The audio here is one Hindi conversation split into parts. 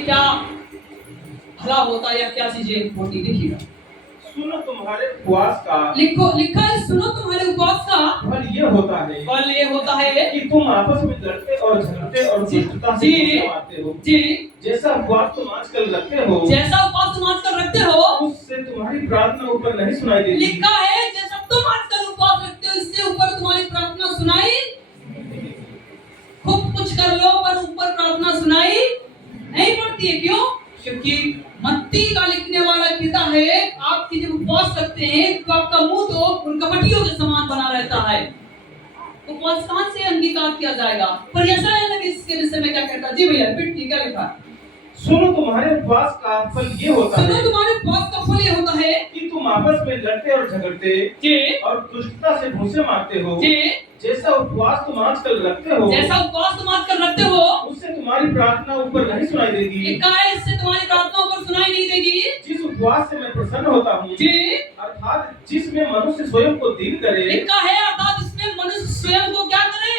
क्या भला होता है या क्या चीजें होती देखिएगा। सुनो तुम्हारे उपवास का लिखा है सुनो तुम्हारे उपवास का फल ये होता है फल ये होता है कि तुम आपस में लड़ते और झगड़ते और दुष्टता से भूखे मारते हो। जी जैसा उपवास तुम आजकल रखते हो जैसा उपवास तुम आजकल रखते हो उससे तुम्हारी प्रार्थना ऊपर नहीं सुनाई देती। लिखा है जैसा तुम आजकल उपवास रखते हो इससे ऊपर तुम्हारी प्रार्थना सुनाई खूब कुछ कर लो पर ऊपर प्रार्थना सुनाई नहीं पड़ती है। क्यों? क्योंकि मत्ती का लिखने वाला कहता है आपकी जब उपवास रखते हैं तो आपका मुंह तो उन कपटियों के समान बना रहता है। उपवास कहां से अंगीकार किया जाएगा? पर यशायाह नबी इसके विषय में क्या कहता है? जी भैया पिट्ठी क्या लिखा? सुनो तुम्हारे उपवास का फल ये होता है सुनो तुम्हारे उपवास का फल ये होता है कि तुम आपस में लड़ते और झगड़ते जी और दुष्टता से भूसे मारते हो। जी जैसा उपवास तुम आजकल रखते हो जैसा उपवास तुम आजकल रखते हो उससे तुम्हारी प्रार्थना ऊपर नहीं सुनाई देगी। लिखा है इससे तुम्हारी प्रार्थना ऊपर सुनाई नहीं देगी। जिस उपवास से मैं प्रसन्न होता हूँ जी अर्थात जिसमें मनुष्य स्वयं को दीन करे। लिखा है अर्थात इसमें मनुष्य स्वयं को क्या करे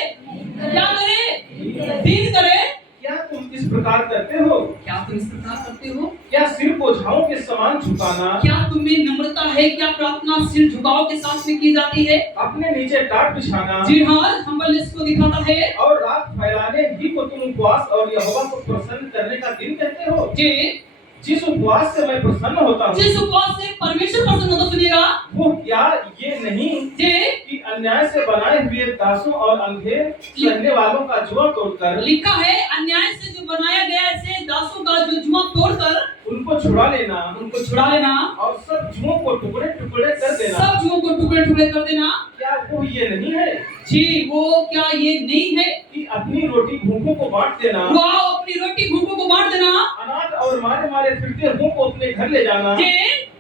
दीन करे। क्या तुम इस प्रकार करते हो? क्या तुम इस प्रकार करते हो? क्या सिर को झाओं के समान झुकाना? क्या तुम्हें नम्रता है? क्या प्रार्थना सिर झुकाव के साथ में की जाती है? अपने नीचे टाट बिछाना? जी हाँ हम्बलनेस को दिखाता है। और रात फैलाने ही को तुम उपवास और यहोवा को प्रसन्न करने का दिन कहते हो। जी जिस उपवास से मैं प्रसन्न होता हूँ जिस उपवास से परमेश्वर प्रसन्न होता सुनिएगा वो क्या ये नहीं जी कि अन्याय से बनाए हुए दासों और अंधे सहने वालों का जुआ तोड़कर। लिखा है अन्याय से जो बनाया गया ऐसे दासों का जो जुआ तोड़कर उनको छुड़ा लेना और सब जुओं को टुकड़े टुकड़े कर देना। सब जुओं को टुकड़े टुकड़े कर देना। क्या वो ये नहीं है? जी वो क्या ये नहीं है कि अपनी रोटी भूखों को बांट देना। वाह अपनी रोटी भूखों को बांट देना। अनाथ और मारे मारे फिरते हुओं को अपने घर ले जाना। जी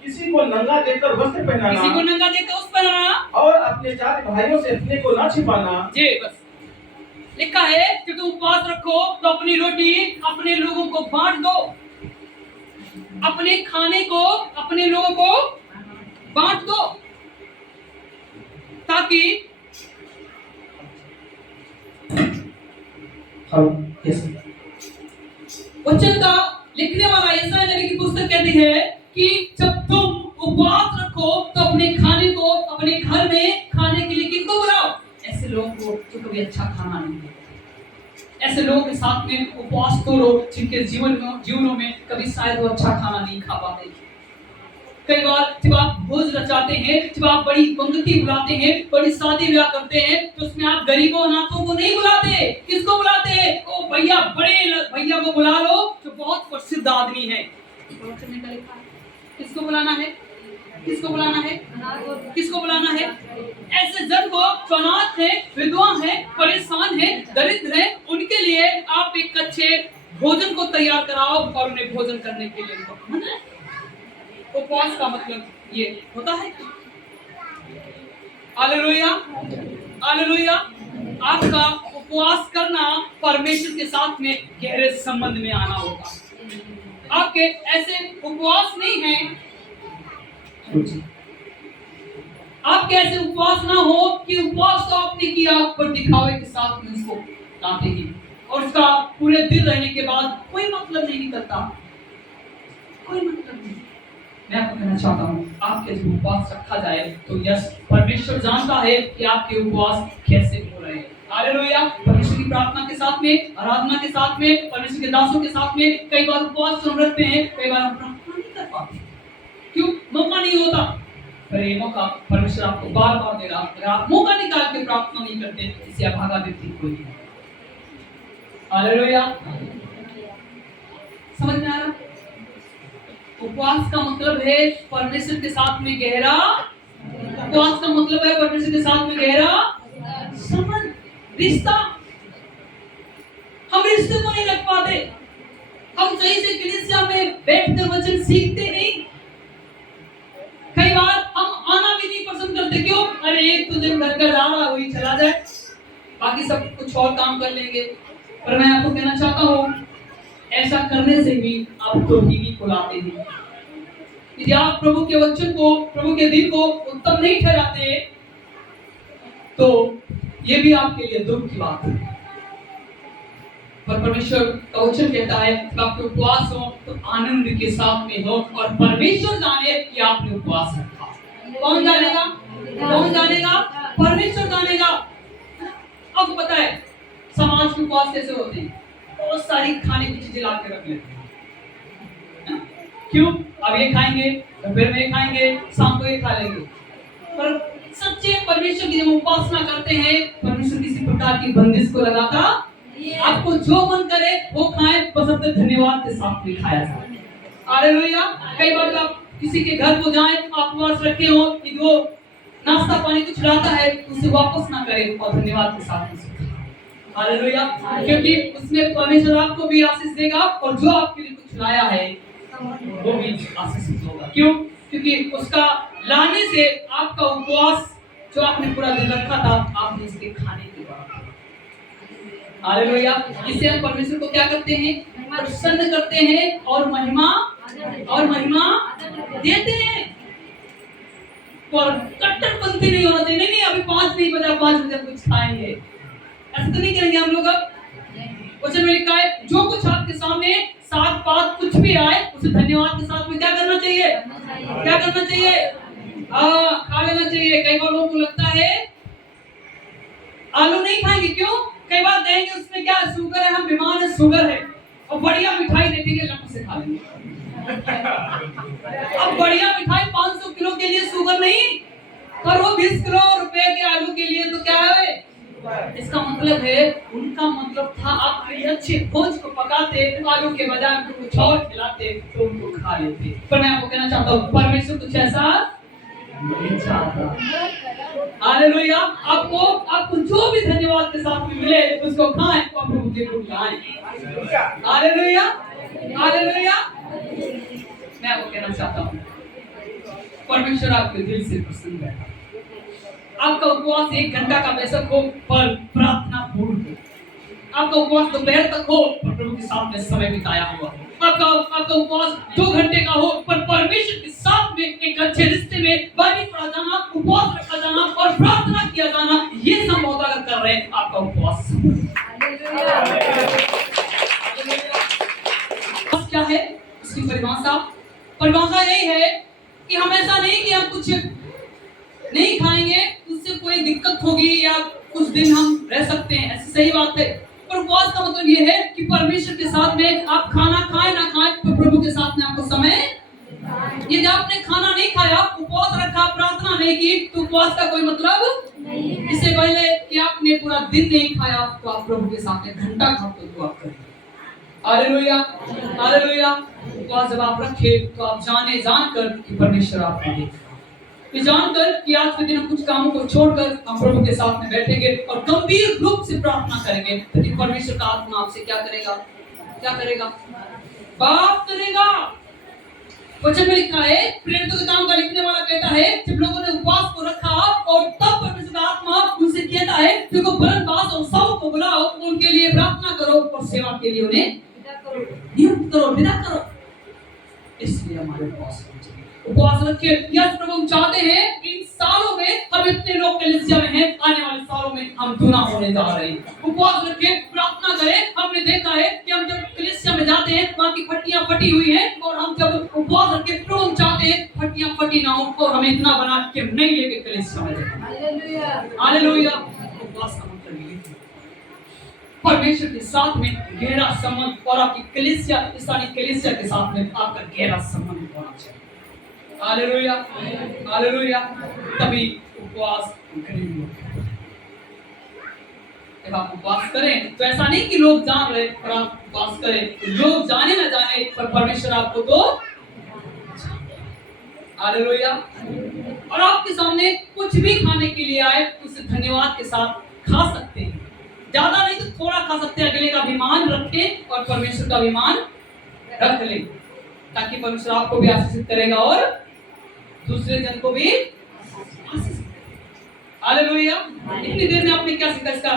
किसी को नंगा देकर वस्त्र पहनाना। किसी को नंगा देकर उस पहनाना। और अपने जाति भाइयों से अपने को ना छिपाना। जी बस लिखा है कि तुम उपवास रखो तो अपनी रोटी अपने लोगों को बांट दो। अपने खाने को अपने लोगों को बांट दो ताकि वचन का लिखने वाला यशायाह नबी की पुस्तक कहती है कि जब तुम उपवास रखो तो अपने खाने को अपने घर में खाने के लिए किनको बुलाओ? ऐसे लोगों को जो कभी अच्छा खाना नहीं है। ऐसे लोगों के साथ में उपवास तोड़ो जिनके जीवनों में कभी शायद वो अच्छा खाना नहीं खा पाते। कई बार जब आप भोज रचाते हैं जब आप बड़ी पंक्ति बुलाते हैं बड़ी शादी ब्याह करते हैं तो उसमें आप गरीबों अनाथों को नहीं बुलाते। किसको बुलाते हैं? ओ भैया बड़े भैया को बुला लो जो बहुत प्रसिद्ध आदमी है। किसको बुलाना है? किसको बुलाना है? किसको बुलाना है? ऐसे जन को जो अनाथ है विधवा है परेशान है दरिद्र है उनके लिए आप एक अच्छे भोजन को तैयार कराओ और उन्हें भोजन करने के लिए उपवास का मतलब ये होता है। Hallelujah hallelujah. आपका उपवास करना परमेश्वर के साथ में गहरे संबंध में आना होगा। आपके ऐसे उपवास नहीं है आपके ऐसे उपवास ना हो कि उपवास तो आपने किया पर दिखावे के साथ में उसको लाते ही और उसका पूरे दिन रहने के बाद कोई मतलब नहीं निकलता। कोई मतलब नहीं। मैं आपको कहना चाहता हूँ आपके जब उपवास रखा जाए तो यस परमेश्वर जानता है कि आपके उपवास कैसे हो रहे हैं। हालेलुया। परमेश्वर की प्रार्थना के साथ में आराधना के साथ में परमेश्वर के दासों के साथ में कई बार उपवास हम रखते हैं कई बार हम प्रार्थना नहीं कर पाते। क्यों? मौका नहीं होता। पर ये मौका परमेश्वर आपको बार बार दे रहा। अगर आप मौका निकाल के प्रार्थना नहीं करते इससे अभागा व्यक्ति कोई नहीं। हालेलुया। समझ में आ रहा? उपवास का मतलब है परमेश्वर के साथ में गहरा उपवास का मतलब है परमेश्वर के साथ में गहरा संबंध रिश्ता। हम रिश्ते को नहीं रख पाते। हम सही से कलीसिया में बैठकर वचन सीखते नहीं। कई बार हम आना भी नहीं पसंद करते। क्यों? अरे एक तो दिन घर का जा रहा वही चला जाए बाकी सब कुछ और काम कर लेंगे। पर मैं आपको कहना चाहता हूँ ऐसा करने से भी आप तौहीदी को लाते हैं। यदि आप प्रभु के वचन को प्रभु के दिन को उत्तम नहीं ठहराते तो ये भी आपके लिए दुख की बात है। पर परमेश्वर का वचन कहता है कि आपके उपवास हो तो आनंद के साथ में हो, और परमेश्वर जाने कि आपने उपवास रखा। कौन जानेगा? कौन जानेगा? परमेश्वर जानेगा। अब पता है समाज के उपवास कैसे होते हैं? बहुत सारी खाने की चीजें ला के रख लेते हैं। क्यों? अब ये खाएंगे, दोपहर में खाएंगे, शाम को ये खा लेंगे। पर सच्चे परमेश्वर की जब उपासना करते हैं, परमेश्वर किसी प्रकार की बंदिश को लगाता। आपको जो मन करे वो खाएं, बस अपने धन्यवाद के साथ में खाया जाए। हालेलुया। कई बार आप किसी के घर को जाएं, आप उपवास रखे हो कि वो नाश्ता पानी कुछ लाता है, उसे वापस ना करें और धन्यवाद के साथ में खाएं। हालेलुया। क्योंकि उसमें परमेश्वर आपको भी आशीष देगा और जो आपके लिए कुछ लाया है वो भी आशीषित होगा। क्यों? क्योंकि उसका लाने से आपका उपवास जो आपने पूरा दिन रखा था, आपने इसके खाने के बाद। हालेलुया। इससे हम परमेश्वर को क्या करते हैं? प्रसन्न करते हैं और महिमा देते हैं। और कट्टरपंथी नहीं होना चाहिए। नहीं अभी 5 नहीं बजा, 5 बजे कुछ खाएंगे, ऐसा तो नहीं करेंगे हम लोग। अब वचन में लिखा है जो कुछ आपके सामने सात पात कुछ भी आए उसे धन्यवाद के साथ में क्या करना चाहिए? क्या करना चाहिए? खा लेना चाहिए। कई बार लोगों को लगता है आलू नहीं खाएंगे। क्यों? कई बार कहेंगे उसमें क्या शुगर है, हम बीमार है, शुगर है, और बढ़िया मिठाई देखेंगे लप से खा लेंगे। अब बढ़िया मिठाई 500 किलो के लिए शुगर नहीं, पर वो 20 किलो रुपए के आलू के लिए तो क्या है? इसका मतलब है, उनका मतलब था आप अच्छे भोज को पकाते, आलू के बजाय उनको कुछ और खिलाते तो उनको खा लेते। पर मैं आपको कहना चाहता हूँ परमेश्वर कुछ ऐसा नहीं चाहता। हालेलुया। आपको जो भी धन्यवाद के साथ में मिले उसको खाएं और प्रभु के गुण गाएं। हालेलुया। हालेलुया। मैं आपको कहना चाहता हूँ परमेश्वर आपके दिल से प्रसन्न है। आपका उपवास 1 घंटा का बेशक हो, पर प्रार्थना पूर्ण हो। आपका उपवास दोपहर तक हो, पर प्रभु के साथ में समय बिताया हुआ। आपका उपवास 2 घंटे का हो, पर परमेश्वर के साथ में एक अच्छे रिश्ते में बाइबल पढ़ा जाना, उपवास रखा जाना और प्रार्थना किया जाना, ये संभवतः अगर कर रहे हैं आपका उपवास। क्या है इसकी परिभाषा यही है कि हमेशा नहीं कि हम कुछ नहीं खाएंगे उससे कोई दिक्कत होगी या कुछ दिन हम रह सकते हैं, ऐसी सही बात है। पर उपवास का मतलब ये है कि परमेश्वर के साथ में आप खाना खाएं ना खाएं, तो प्रभु के साथ में आपको समय। यदि आपने खाना नहीं खाया, उपवास रखा, प्रार्थना नहीं की, तो उपवास का कोई मतलब नहीं। इससे पहले कि आपने पूरा दिन नहीं खाया तो आप प्रभु के साथ में घंटा खाते तो आप करें। हालेलुया। हालेलुया। उपवास जब आप रखे तो आप जानकर कि परमेश्वर आपको देखेगा, जानकर कि आज के दिन हम कुछ कामों को छोड़कर हम प्रभु के साथ में बैठेंगे और गंभीर रूप से प्रार्थना करेंगे, ताकि परमेश्वर का आत्मा आपसे क्या करेगा? बात करेगा। वचन में लिखा है, प्रेरितों के काम का लिखने वाला कहता है, जब लोगों ने उपवास को रखा और तब परमेश्वर का आत्मा उनसे कहता है कि उनको बरनबास और शाऊल को बुलाओ, उनके लिए प्रार्थना करो और सेवा के लिए उन्हें नियुक्त करो, विदा करो। इसलिए हमारे उपवास रखिए। यस प्रभु चाहते हैं इन सालों में हम इतने लोग कलीसिया में हैं, आने वाले सालों में हम दुना होने जा रहे हैं। उपवास रखिए, प्रार्थना करें। हमने देखा है कि हम जब कलीसिया में जाते हैं वहाँ की फटियां फटी हुई हैं, और हम जब उपवास रखिए प्रभु चाहते हैं फटियां फटी ना हो और हमें इतना बना कि हम नहीं लेके कलीसिया में जाएं। हालेलुया। हालेलुया। उपवास का मतलब ये है परमेश्वर के साथ में गहरा संबंध, और आपकी कलीसिया के साथ में आपका गहरा संबंध होना चाहिए। हालेलुया। हालेलुया। तभी उपवास करेंगे। जब आप उपवास करें तो ऐसा नहीं कि लोग जान रहे पर आप उपवास करें, लोग जाने ना जाने पर परमेश्वर आपको तो। हालेलुया। और आपके सामने कुछ भी खाने के लिए आए उसे धन्यवाद के साथ खा सकते हैं। ज्यादा नहीं तो थोड़ा खा सकते हैं, अगले का अभिमान रखें और परमेश्वर का अभिमान रख लें, ताकि परमेश्वर आपको भी आशीषित करेगा और दूसरे जन को भी आशीषित। हालेलुया। इतनी देर में आपने क्या सीखा इसका